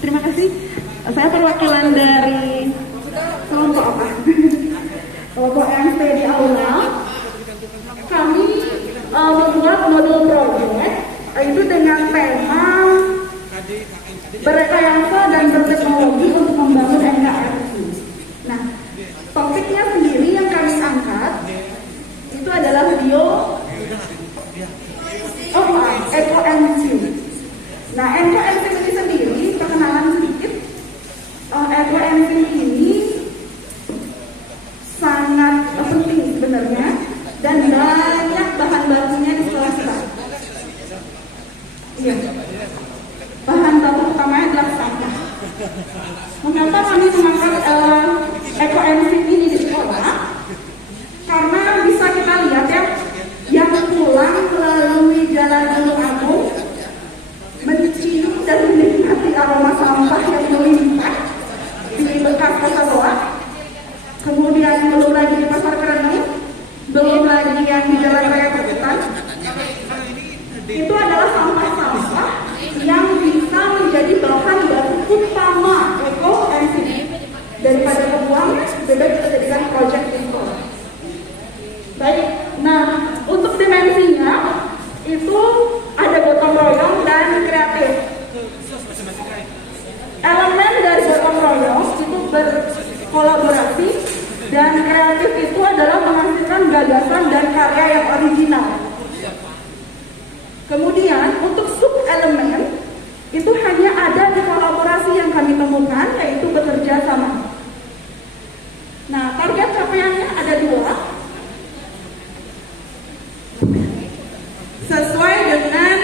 Terima kasih. Saya perwakilan dari kelompok apa? Kelompok MC di Aula. Kami membuat modul project itu dengan tema berrekayasa dan berteknologi untuk membangun NKRI. Nah, topiknya sendiri yang kami angkat itu adalah eco-enzim. Nah, eco-enzim ini sendiri, perkenalan sedikit. Eco-enzim ini sangat penting sebenarnya dan banyak bahan bakunya di sekolah kita. Iya. Bahan baku utamanya adalah sampah. Mengapa kami mengangkat eco-enzim ini di sekolah? Karena bisa kita lihat ya, yang pulang melalui jalan Gunung Agung mencium dan menikmati aroma sampah yang melimpah di bekas pasar Loak, kemudian belum lagi di pasar Kereneng, belum lagi yang di jalan raya Perkutan. Itu adalah sampah-sampah yang bisa menjadi bahan baku utama eco-enzim. Daripada kebuang, beda kita jadikan project di sekolah. Baik, nah untuk dimensinya itu ada gotong royong dan kreatif. Elemen dari gotong royong itu berkolaborasi dan kreatif itu adalah menghasilkan gagasan dan karya yang original. Kemudian untuk sub elemen itu hanya ada di kolaborasi yang kami temukan, yaitu bekerja sama. Nah, target capaiannya ada 2. Sesuai dengan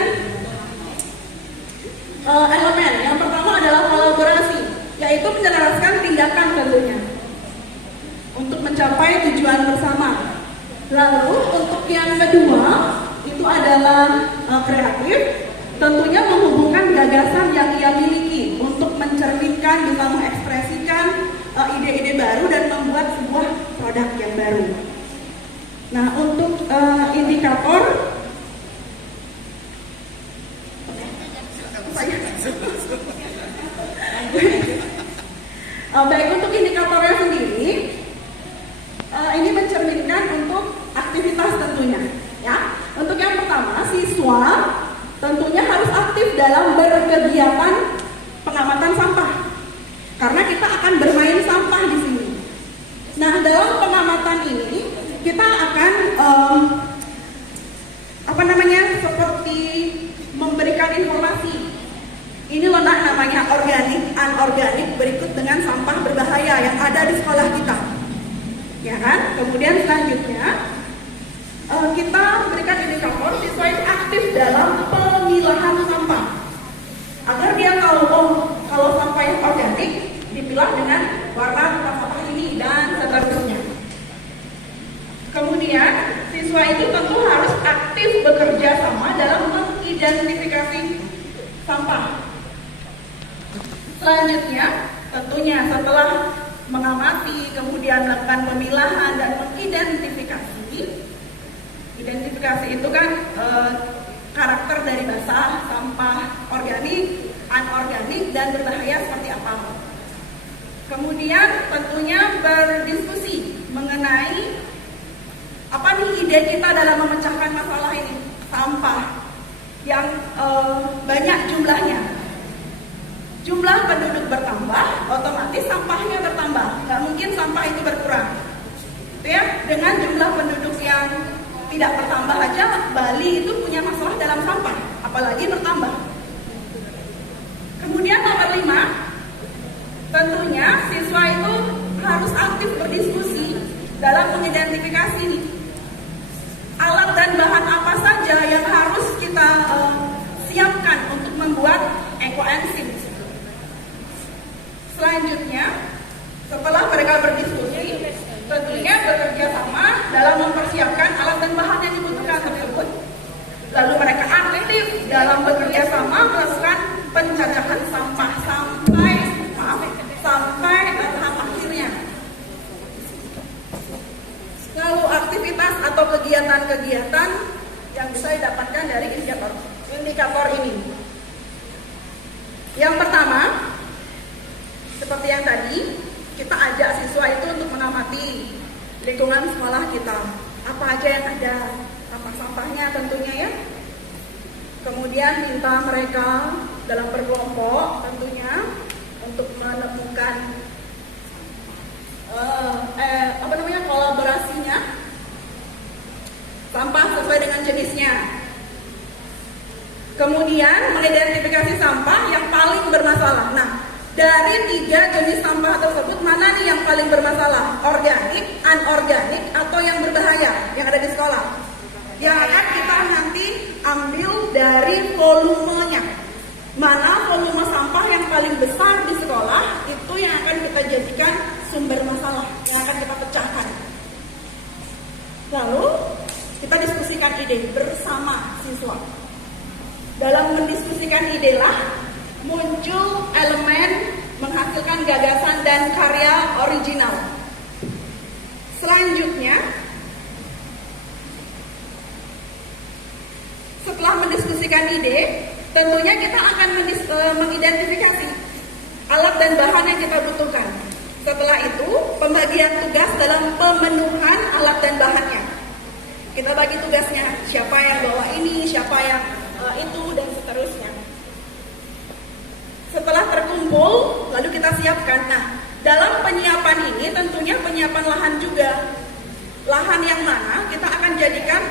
elemen. Yang pertama adalah kolaborasi, yaitu menyelaraskan tindakan tentunya untuk mencapai tujuan bersama. Lalu untuk yang kedua itu adalah kreatif, tentunya menghubungkan gagasan yang ia miliki untuk mencerminkan, bisa mengekspresikan ide-ide baru dan membuat sebuah produk yang baru. Nah, untuk indikator baik, untuk indikatornya sendiri ini mencerminkan untuk aktivitas tentunya ya. Untuk yang pertama, siswa tentunya harus aktif dalam berkegiatan pengamatan sampah karena kita akan bermain sampah di sini. Nah, dalam pengamatan ini kita akan seperti memberikan informasi. Ini loh namanya organik, anorganik, berikut dengan sampah berbahaya yang ada di sekolah kita, ya kan? Kemudian selanjutnya kita berikan indikator siswa itu aktif dalam pemilahan sampah agar dia tahu kalau sampah yang organik dipilah dengan warna sampah ini dan seterusnya. Kemudian siswa itu tentu harus aktif bekerja sama dalam mengidentifikasi sampah. Selanjutnya, tentunya setelah mengamati, kemudian melakukan pemilahan dan mengidentifikasi. Identifikasi itu kan karakter dari basah, sampah organik, anorganik, dan berbahaya seperti apa. Kemudian tentunya berdiskusi mengenai apa nih ide kita dalam memecahkan masalah ini, sampah yang banyak jumlahnya. Jumlah penduduk bertambah, otomatis sampahnya bertambah. Nggak mungkin sampah itu berkurang. Ya, dengan jumlah penduduk yang tidak bertambah aja, Bali itu punya masalah dalam sampah, apalagi bertambah. Kemudian nomor 5, tentunya siswa itu harus aktif berdiskusi dalam mengidentifikasi nih, alat dan bahan apa saja yang harus kita siapkan untuk membuat eco-enzim. Selanjutnya, setelah mereka berdiskusi, tentunya bekerja sama dalam mempersiapkan alat dan bahan yang dibutuhkan tersebut. Lalu mereka aktif dalam bekerja sama melakukan pencacahan sampah sampai tahap akhirnya. Lalu aktivitas atau kegiatan-kegiatan yang bisa didapatkan dari indikator ini. Yang pertama, seperti yang tadi, kita ajak siswa itu untuk mengamati lingkungan sekolah kita. Apa aja yang ada, sampah-sampahnya tentunya ya. Kemudian minta mereka dalam berkelompok tentunya untuk menemukan kolaborasinya sampah sesuai dengan jenisnya. Kemudian mengidentifikasi sampah yang paling bermasalah. Nah, dari 3 jenis sampah tersebut mana nih yang paling bermasalah? Organik, anorganik, atau yang berbahaya yang ada di sekolah? Yang akan kita nanti ambil dari volumenya. Mana volume sampah yang paling besar di sekolah, itu yang akan kita jadikan sumber masalah, yang akan kita pecahkan. Lalu kita diskusikan ide bersama siswa. Dalam mendiskusikan ide lah muncul elemen menghasilkan gagasan dan karya original. Selanjutnya, setelah mendiskusikan ide, tentunya kita akan mengidentifikasi alat dan bahan yang kita butuhkan. Setelah itu, pembagian tugas dalam pemenuhan alat dan bahannya. Kita bagi tugasnya, siapa yang bawa ini, siapa yang itu, dan seterusnya. Setelah terkumpul, lalu kita siapkan. Nah, dalam penyiapan ini tentunya penyiapan lahan juga. Lahan yang mana kita akan jadikan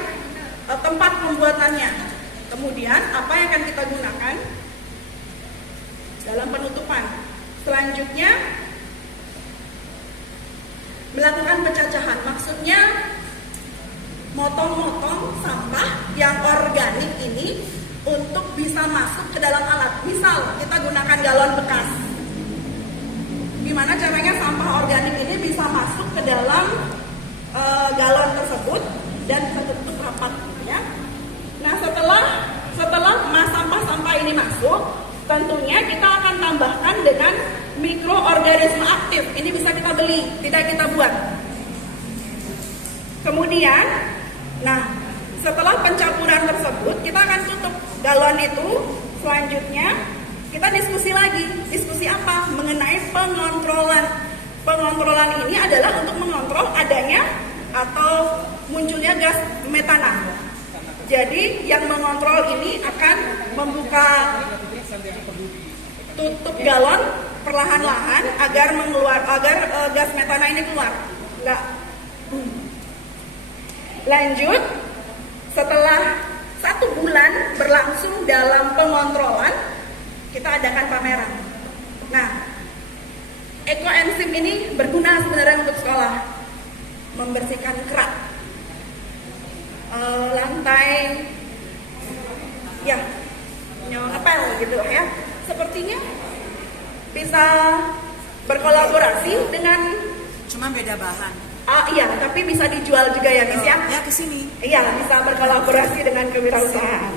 tempat pembuatannya. Kemudian apa yang akan kita gunakan dalam penutupan. Selanjutnya melakukan pencacahan. Maksudnya motong-motong sampah yang organik ini untuk bisa masuk ke dalam alat. Misal kita gunakan galon bekas. Gimana caranya sampah organik ini bisa masuk ke dalam galon tersebut dan tertutup rapat, ya. Nah, setelah sampah-sampah ini masuk, tentunya kita akan tambahkan dengan mikroorganisme aktif. Ini bisa kita beli, tidak kita buat. Kemudian, nah, setelah pencampuran tersebut, kita akan tutup galon itu. Selanjutnya, kita diskusi lagi. Diskusi apa? Mengenai pengontrolan. Pengontrolan ini adalah untuk mengontrol adanya atau munculnya gas metana. Jadi yang mengontrol ini akan membuka tutup galon perlahan-lahan agar gas metana ini keluar. Enggak. Lanjut, setelah 1 bulan berlangsung dalam pengontrolan, kita adakan pameran. Nah, ekoenzim ini berguna sebenarnya untuk sekolah, membersihkan kerak, lantai, ya, ngepel gitu ya. Sepertinya bisa berkolaborasi dengan, cuma beda bahan. Iya, tapi bisa dijual juga ya, Miss ya? Ya, ke sini. Iya, bisa berkolaborasi dengan kewirausahaan.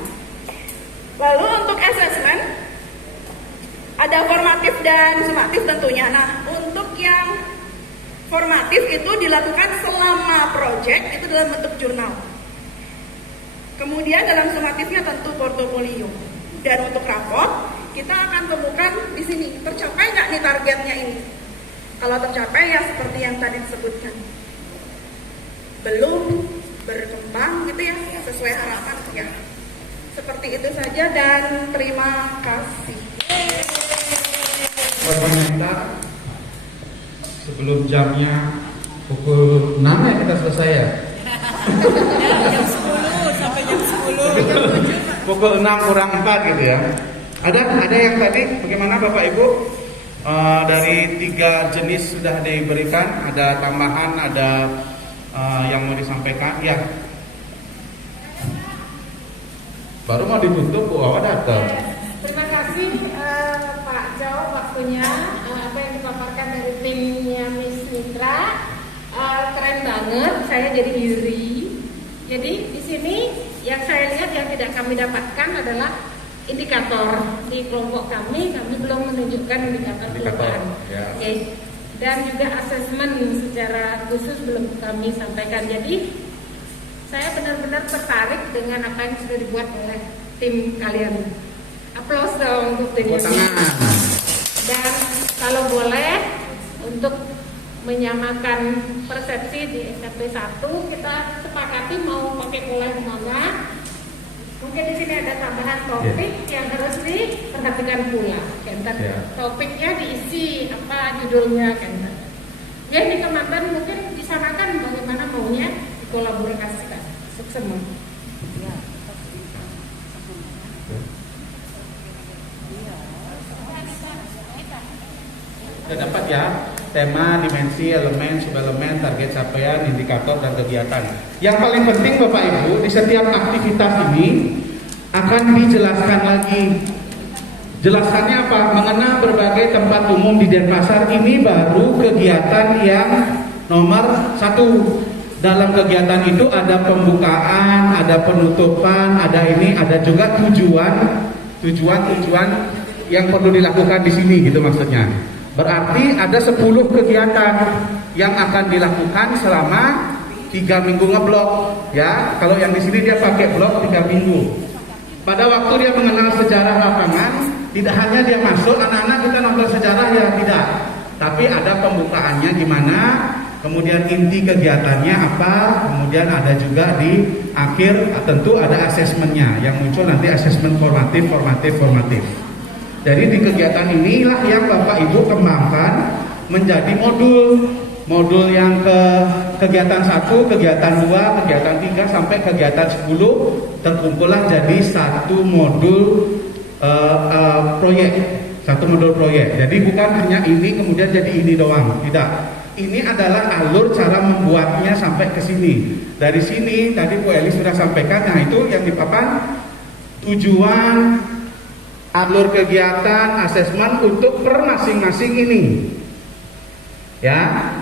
Lalu untuk assessment, ada formatif dan sumatif tentunya. Nah, untuk yang formatif itu dilakukan selama project, itu dalam bentuk jurnal. Kemudian dalam sumatifnya tentu portofolio. Dan untuk raport, kita akan temukan di sini, tercapai nggak nih targetnya ini? Kalau tercapai ya seperti yang tadi disebutkan. Belum berkembang gitu ya, sesuai harapan ya. Seperti itu saja dan terima kasih. Komentar sebelum jamnya pukul 6 ya kita selesai ya? Jam 10 sampai jam 10. Pukul 6 kurang 4 gitu ya. Ada yang tadi bagaimana Bapak Ibu? Dari 3 jenis sudah diberikan, ada tambahan, ada yang mau disampaikan ya. Baru mau ditutup, Bu datang. Terima kasih Pak Jauh waktunya. Apa yang dipaparkan dari timnya Miss Mitra keren banget. Saya jadi iri. Jadi di sini yang saya lihat yang tidak kami dapatkan adalah indikator di kelompok kami belum menunjukkan indikator perubahan. Ya. Oke. Dan juga asesmen secara khusus belum kami sampaikan. Jadi saya benar-benar tertarik dengan apa yang sudah dibuat oleh tim kalian. Aplaus. dong untuk tim Tepuk tangan. dan kalau boleh untuk menyamakan persepsi di SMP 1 kita sepakati mau pakai pola yang mana. Mungkin di sini ada tambahan topik yang harus diperhatikan pula. Topiknya diisi apa judulnya kan. Ya di Kementan mungkin disamakan bagaimana maunya dikolaborasikan. Sukses. Sudah dapat ya tema, dimensi, elemen, subelemen, target capaian, indikator dan kegiatan. Yang paling penting Bapak Ibu di setiap aktivitas ini akan dijelaskan lagi. Jelaskannya apa? Mengenal berbagai tempat umum di Denpasar ini baru kegiatan yang nomor 1. Dalam kegiatan itu ada pembukaan, ada penutupan, ada ini, ada juga tujuan yang perlu dilakukan di sini gitu maksudnya. Berarti ada 10 kegiatan yang akan dilakukan selama 3 minggu ngeblok ya. Kalau yang di sini dia pakai blok 3 minggu. Pada waktu dia mengenal sejarah lapangan, tidak hanya dia masuk anak-anak kita nonton sejarah ya tidak, tapi ada pembukaannya gimana, kemudian inti kegiatannya apa, kemudian ada juga di akhir tentu ada asesmennya yang muncul nanti asesmen formatif. Jadi di kegiatan inilah yang Bapak Ibu kembangkan menjadi modul yang kegiatan 1, kegiatan 2, kegiatan 3 sampai kegiatan 10 terkumpullah jadi satu modul proyek. Jadi bukan hanya ini kemudian jadi ini doang, tidak. Ini adalah alur cara membuatnya sampai ke sini. Dari sini tadi Bu Eli sudah sampaikan, nah itu yang di papan tujuan, alur kegiatan, asesmen untuk per masing-masing ini. Ya,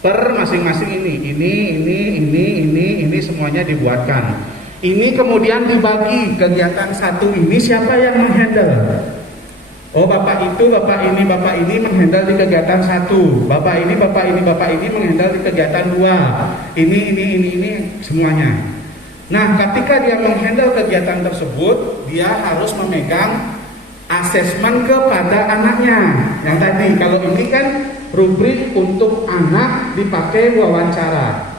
per masing-masing ini semuanya dibuatkan. Ini kemudian dibagi kegiatan 1 ini siapa yang menghandle? Oh bapak ini menghandle di kegiatan 1. Bapak ini menghandle di kegiatan 2. Ini semuanya. Nah, ketika dia menghandle kegiatan tersebut, dia harus memegang asesmen kepada anaknya. Yang tadi, kalau ini kan rubrik untuk anak dipakai wawancara.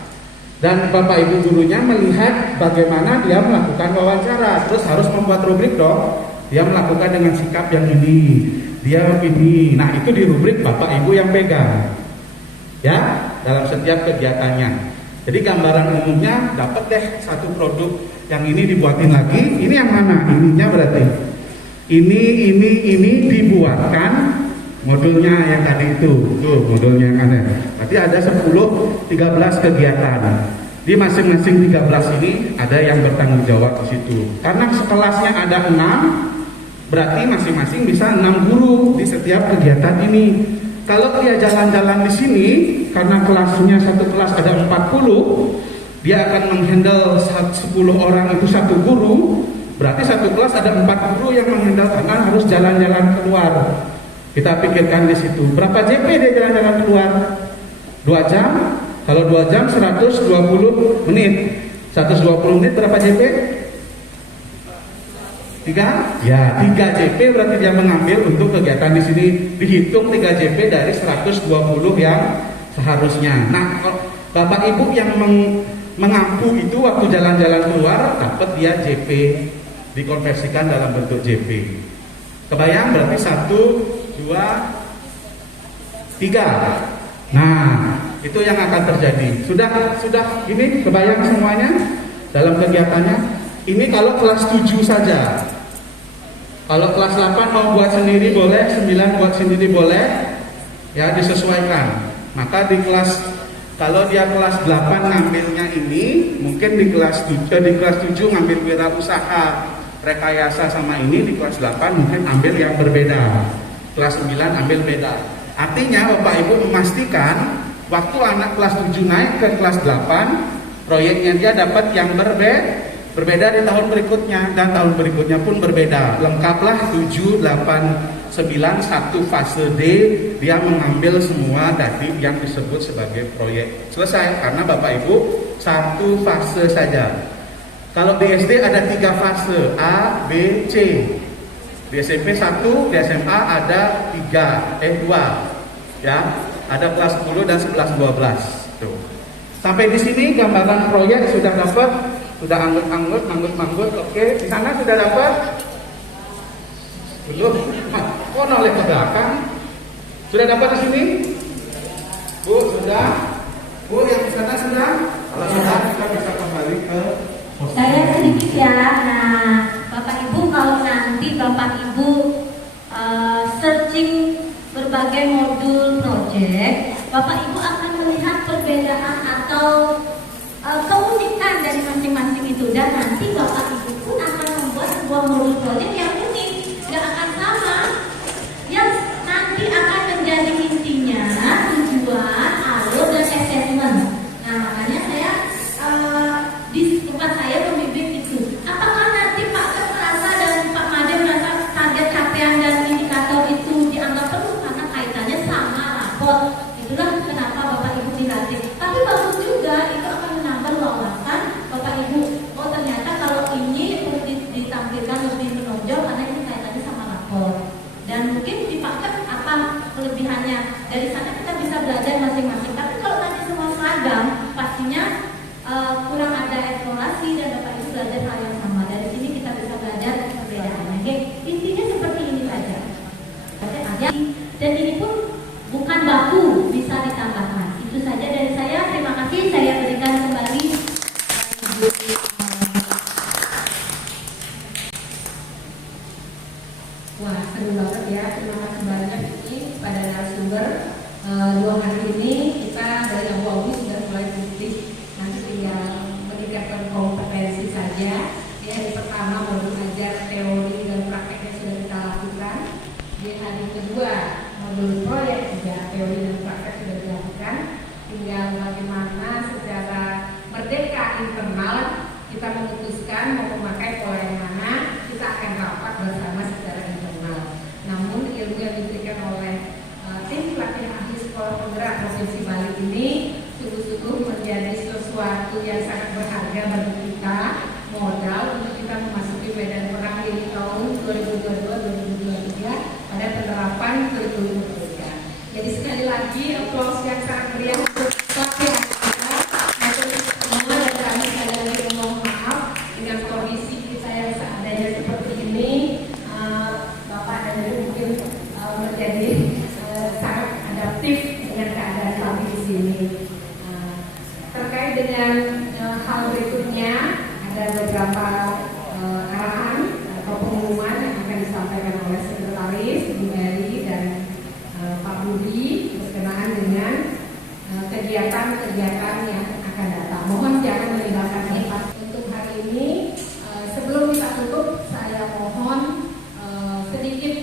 Dan Bapak Ibu gurunya melihat bagaimana dia melakukan wawancara. Terus harus membuat rubrik dong. Dia melakukan dengan sikap yang ini, dia ini. Nah, itu di rubrik Bapak Ibu yang pegang. Ya, dalam setiap kegiatannya. Jadi gambaran umumnya dapat deh satu produk. Yang ini dibuatin lagi. Ini yang mana? Ininya berarti. Ini dibuatkan modulnya yang tadi itu. Tuh, modulnya yang aneh. Berarti ada 10-13 kegiatan. Di masing-masing 13 ini ada yang bertanggung jawab di situ. Karena sekelasnya ada 6, berarti masing-masing bisa 6 guru di setiap kegiatan ini. Kalau dia jalan-jalan di sini, karena kelasnya satu kelas ada 40, dia akan menghandle 10 orang itu satu guru. Berarti satu kelas ada 4 guru yang menghandle karena harus jalan-jalan keluar. Kita pikirkan di situ. Berapa JP dia jalan-jalan keluar? 2 jam. Kalau 2 jam 120 menit. 120 menit berapa JP? 3? Ya, 3 JP berarti dia mengambil untuk kegiatan di sini. Dihitung 3 JP dari 120 yang seharusnya. Nah, Bapak Ibu yang mengampu itu waktu jalan-jalan keluar dapat dia JP, dikonversikan dalam bentuk JP. Kebayang berarti 1, 2, 3. Nah, itu yang akan terjadi. Sudah ini kebayang semuanya dalam kegiatannya. Ini kalau kelas 7 saja. Kalau kelas 8 mau buat sendiri boleh, 9 buat sendiri boleh. Ya, disesuaikan. Maka di kelas, kalau dia kelas 8 ngambilnya ini, mungkin di kelas 7 ngambil wirausaha, rekayasa sama ini, di kelas 8 mungkin ambil yang berbeda. Kelas 9 ambil beda. Artinya Bapak Ibu memastikan waktu anak kelas 7 naik ke kelas 8, proyeknya dia dapat yang berbeda di tahun berikutnya, dan tahun berikutnya pun berbeda. Lengkaplah 7, 8, 9, 1 fase D, dia mengambil semua tadi yang disebut sebagai proyek. Selesai, karena Bapak Ibu 1 fase saja. Kalau di SD ada 3 fase, A, B, C. Di SMP 1, di SMA ada 2, ya. Ada kelas 10 dan 11, 12. Tuh. Sampai di sini gambaran proyek sudah dapat, sudah anggut, oke. Di sana sudah dapat? Belum. Oh, noleh ke belakang. Sudah dapat di sini? Bu, sudah? Bu, yang di sana sudah? Kalau sudah, kita bisa kembali ke Saya sedikit ya. Nah, Bapak Ibu, kalau nanti Bapak Ibu searching berbagai modul project, Bapak Ibu akan melihat perbedaan atau keunikan dari masing-masing itu, dan nanti Bapak Ibu pun akan membuat sebuah modul project yang unik, nggak akan sama. Yang nanti akan menjadi intinya tujuan, alur, dan assessment. Nah, makanya saya di tempat saya membimbing itu. Apakah nanti Pak Ket merasa dan Pak Made merasa target capaian dan indikator itu dianggap perlu karena kaitannya sama rapor. Itulah kenapa Bapak Ibu dilatih. Tapi bagus juga, itu akan menambah wawasan Bapak Ibu. Oh, ternyata kalau ini perlu ditampilkan lebih menonjol karena ini kaitannya sama rapor. Dan mungkin di Pak Ket apa kelebihannya? Dari sana kita bisa belajar masing-masing. Tapi kalau nanti semua seragam, pastinya kurang ada eksplorasi dan Bapak Ibu belajar hal yang sama. Dari sini kita bisa belajar perbedaannya. Oke, intinya seperti ini saja. Dan ini pun bukan baku, bisa ditambahkan. Itu saja dari saya. Terima kasih. Saya berikan kembali. Wah, seru banget ya. Terima kasih banyak ini pada narasumber. 2 hari ini kita dari abu-abu sudah mulai positif. Nanti tinggal meningkatkan kompetensi saja. Di hari pertama modul ajar teori dan prakteknya sudah kita lakukan. Di hari kedua modul proyek juga teori dan praktek sudah dilakukan. Tinggal bagaimana secara merdeka internal kita memutuskan mau memakai pola yang mana. Kita akan rapat bersama secara internal. Namun ilmu yang diberikan oleh tim pelatihan ahli sekolah penggerak Provinsi Bali ini sungguh-sungguh menjadi sesuatu yang sangat berharga bagi kita, modal untuk kita memasuki medan perang di tahun 2022-2023 pada penerapan kurikulum berbeda. Jadi sekali lagi aplaus yang sangat meriah untuk pelatihan kita, untuk semua, dan kami sekali lagi mohon maaf dengan kondisi kita yang seadanya seperti ini. Bapak dan Ibu mungkin menjadi sangat adaptif dengan keadaan kami di sini. Terkait dengan hal berikutnya, ada beberapa arahan atau pengumuman yang akan disampaikan oleh Sekretaris Bu Mary dan Pak Budi berkenaan dengan kegiatan-kegiatan yang akan datang. Mohon jangan meninggalkan tempat. Untuk hari ini, sebelum kita tutup, saya mohon sedikit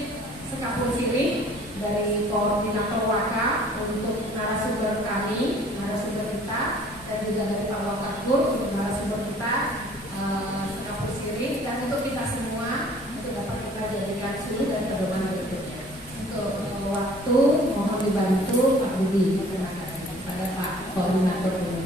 sekapur siri dari koordinator Waka untuk narasumber kami, narasumber kita, dan juga dari Pak Wakakur untuk narasumber kita, sekapur siri, dan untuk kita semua untuk dapat kita jadikan suluh dan pedoman berikutnya. Untuk waktu mohon dibantu Pak Budi, terima kasih kepada Pak koordinator ini.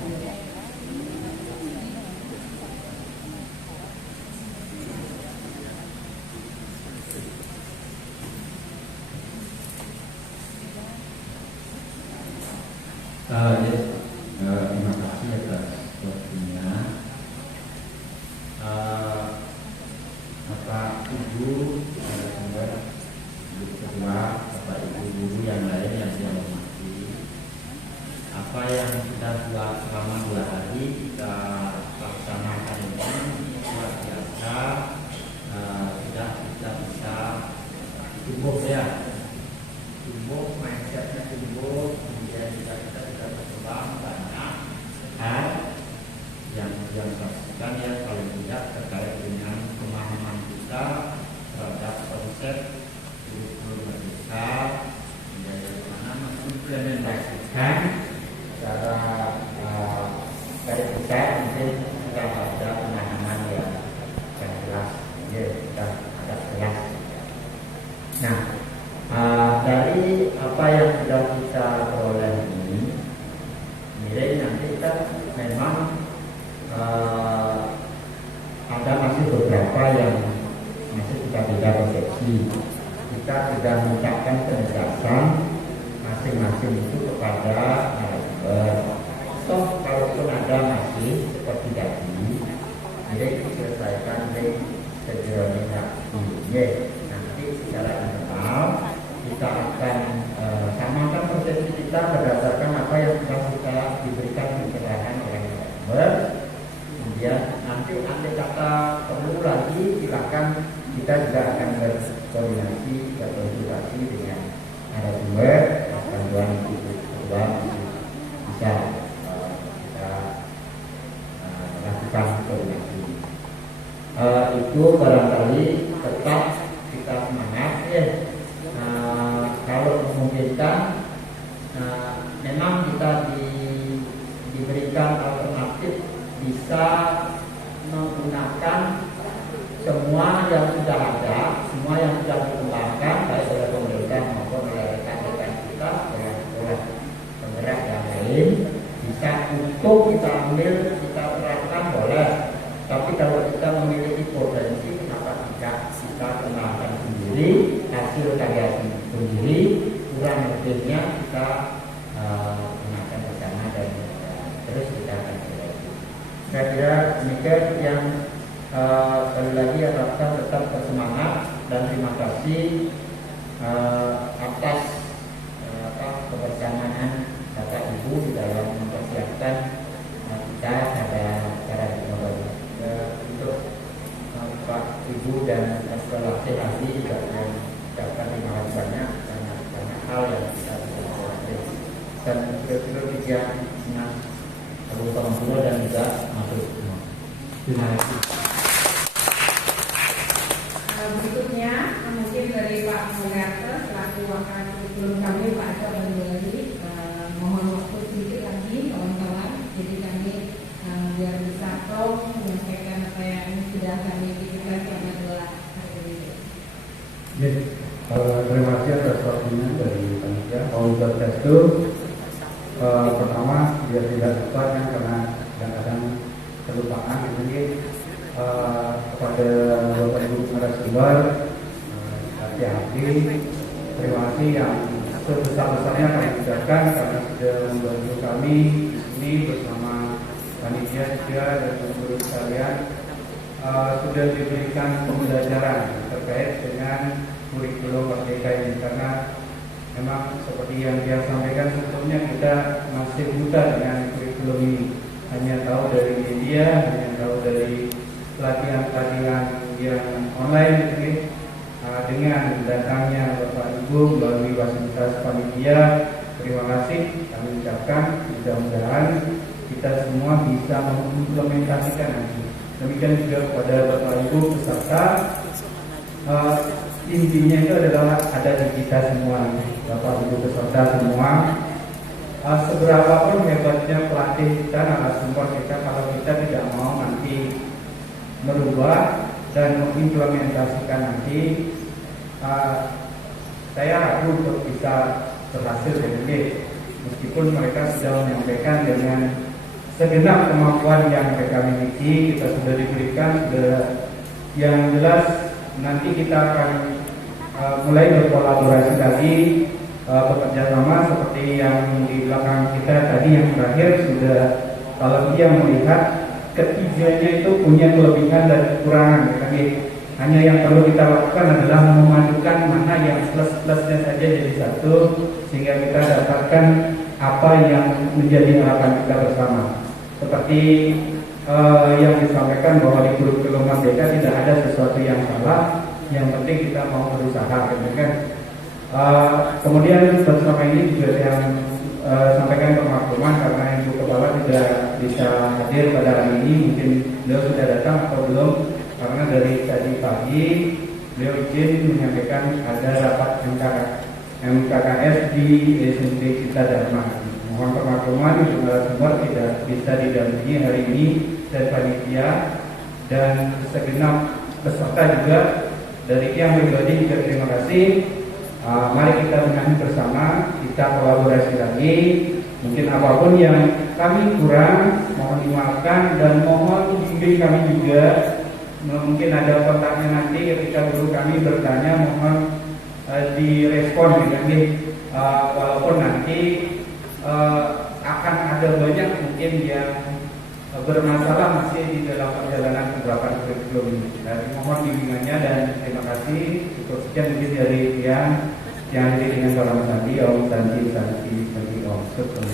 Terima kasih atas waktunya. Bapak Ibu, narasumber, Ibu Ketua, Bapak Ibu guru yang lain yang saya hormati, apa yang kita buat selama 2 hari kita laksanakan ini luar biasa. Sudah kita bisa tumbuh ya, tumbuh mindsetnya, tumbuh, kemudian kita bisa berkembang banyak hal yang pastikan ya, paling tidak terkait dengan pemahaman kita terhadap konsep kurikulum merdeka, dan bagaimana mengimplementasikan secara dari kita mungkin kita ada pemahaman yang jelas, ya kita agak jelas. Nah, dari apa yang sudah kita peroleh ini, nilai nanti kita memang ada masih beberapa yang masih kita berbeda persepsi. Kita sudah mengucapkan penegasan masing-masing itu kepada narasumber. Toh kalaupun ada masih seperti tadi, jadi diselesaikan di sejauh nanti secara internal kita akan samakan persepsi kita berdasarkan apa yang telah kita diberikan pencerahan oleh narasumber. Kemudian nanti andai kata perlu lagi silakan kita juga akan berkoordinasi berkonsultasi dengan narasumber panduan itu bisa kita lakukan koordinasi. Itu barangkali tetap kita semangat ya. Kalau memungkinkan memang kita diberikan alternatif bisa menggunakan semua yang sudah ada, semua yang sudah dikembangkan baik oleh pemerintah maupun oleh rekan-rekan kita, oleh penggerak yang lain, bisa untuk kita ambil, kita terapkan boleh. Tapi kalau kita memiliki potensi, kenapa tidak kita kembangkan sendiri, hasil karya sendiri, kurang lebihnya kita gunakan bersama dan terus kita akan berlanjut. Saya kira demikian yang sekali lagi harapkan tetap bersemangat dan terima kasih atas kebersamaan Bapak Ibu di dalam mempersiapkan kita pada acara ini. Untuk Pak Ibu dan sekolahnya nanti juga mengucapkan terima kasih banyak karena banyak hal yang kita lakukan dan kira-kira tiga senang Abu dan juga masuk. Terima kasih. Berikutnya mungkin dari Pak Mulyarto selaku wakil kurikulum kami Pak Aco Bandulali, mohon waktu sedikit lagi kawan-kawan, jadi kami biar bisa menyampaikan apa yang sudah kami pikirkan selama 2 hari ini. Yes. Terima kasih atas waktunya dari panitia. Mau ucapkan itu pertama biar tidak lupa kan karena kadang-kadang kelupaan mungkin kepada Bapak Ibu narasumber hati-hati. Terima kasih yang sebesar-besarnya kami ucapkan karena sudah membantu kami di sini bersama panitia juga dan guru sekalian sudah diberikan pembelajaran terkait dengan kurikulum Merdeka ini karena memang seperti yang dia sampaikan sebelumnya kita masih buta dengan kurikulum ini, hanya tahu dari media, hanya tahu dari pelatihan-pelatihan yang online gitu. Dengan datangnya Bapak Ibu melalui fasilitas panitia, terima kasih kami ucapkan. Mudah-mudahan kita semua bisa mengimplementasikan nanti. Demikian juga kepada Bapak Ibu peserta, intinya itu adalah ada di kita semua, Bapak Ibu peserta semua. Seberapa pun hebatnya pelatih kita, narasumber kita, kalau kita tidak mau nanti merubah dan mengimplementasikan nanti, saya ragu untuk bisa berhasil dengan baik. Meskipun mereka sudah menyampaikan dengan segenap kemampuan yang mereka miliki, kita sudah diberikan, yang jelas nanti kita akan mulai berkolaborasi lagi, bekerja sama seperti yang di belakang kita tadi yang terakhir sudah, kalau dia melihat ketiganya itu punya kelebihan dan kekurangan. Hanya yang perlu kita lakukan adalah memadukan mana yang plus-plusnya saja jadi satu, sehingga kita dapatkan apa yang menjadi harapan kita bersama. Seperti yang disampaikan bahwa di kurikulum Merdeka tidak ada sesuatu yang salah, yang penting kita mau berusaha, kan? Kemudian bersama ini juga yang sampaikan pemakluman karena Ibu Kepala tidak bisa hadir pada hari ini, mungkin beliau sudah datang atau belum, karena dari tadi pagi beliau izin menyampaikan ada rapat MKKS di SMP Cita Dharma. Mohon pemakluman untuk narasumber tidak bisa didampingi hari ini dan panitia dan segenap peserta juga. Dari yang pribadi juga terima kasih. Mari kita menyanyi bersama, kita kolaborasi lagi. Mungkin apapun yang kami kurang mohon dimaafkan dan mohon bimbing kami juga mungkin ada kontaknya nanti ketika guru kami bertanya, mohon direspon gitu. Walaupun nanti akan ada banyak mungkin yang bermasalah masih di dalam perjalanan penerapan kurikulum ini. Mohon bimbingannya dan terima kasih. Cukup sekian mungkin dari yang hadir dengan para Sandi, Om Sandi, Om Sukun.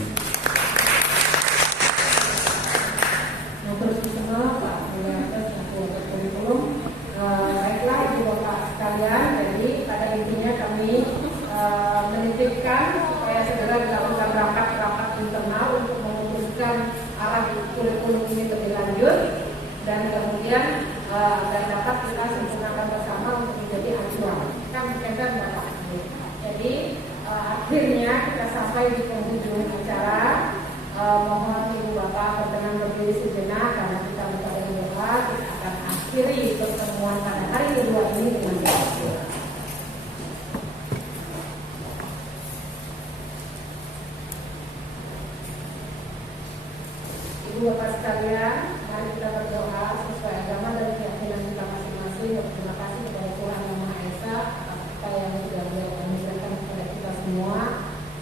Baiklah Ibu Bapak sekalian, jadi pada intinya kami menitipkan supaya segera dilakukan rapat-rapat internal untuk memutuskan arah kurikulum ini lebih lanjut dan kemudian agar dapat kita sempurnakan bersama untuk menjadi acuan. Kan berkaitan Bapak. Jadi akhirnya kita sampai di penghujung acara. Mohon Ibu Bapak berkenan berdiri sejenak karena kita minta berdoa. Kita akan akhiri pertemuan pada hari kedua ini dengan doa. Ibu Bapak sekalian, mari kita berdoa sesuai agama dan keyakinan kita masing-masing. Berterima kasih kepada Tuhan Yang Maha Esa atas apa yang sudah Beliau anugerahkan kepada kita semua,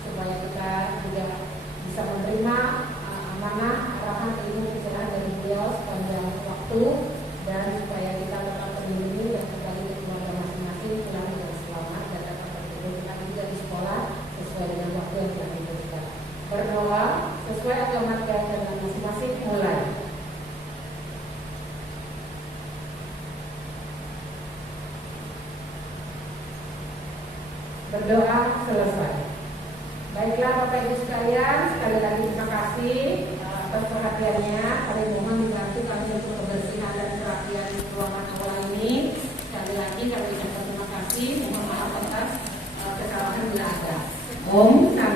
supaya kita juga bisa menerima amanah, arahan, ilmu, pencerahan dari Beliau sepanjang waktu, dan supaya kita tetap terlindungi dan kembali ke keluarga masing-masing pulang dengan selamat dan dapat berkumpul juga di sekolah sesuai dengan waktu yang telah diberikan. Berdoa sesuai agama keyakinan masing-masing, mulai. Berdoa selesai. Baiklah Bapak Ibu sekalian, sekali lagi terima kasih atas perhatiannya. Kami mohon dibantu kami untuk kebersihan dan kerapian ruangan awal ini. Sekali lagi kami ucapkan terima kasih. Mohon maaf atas kesalahan bila ada. Om Santi.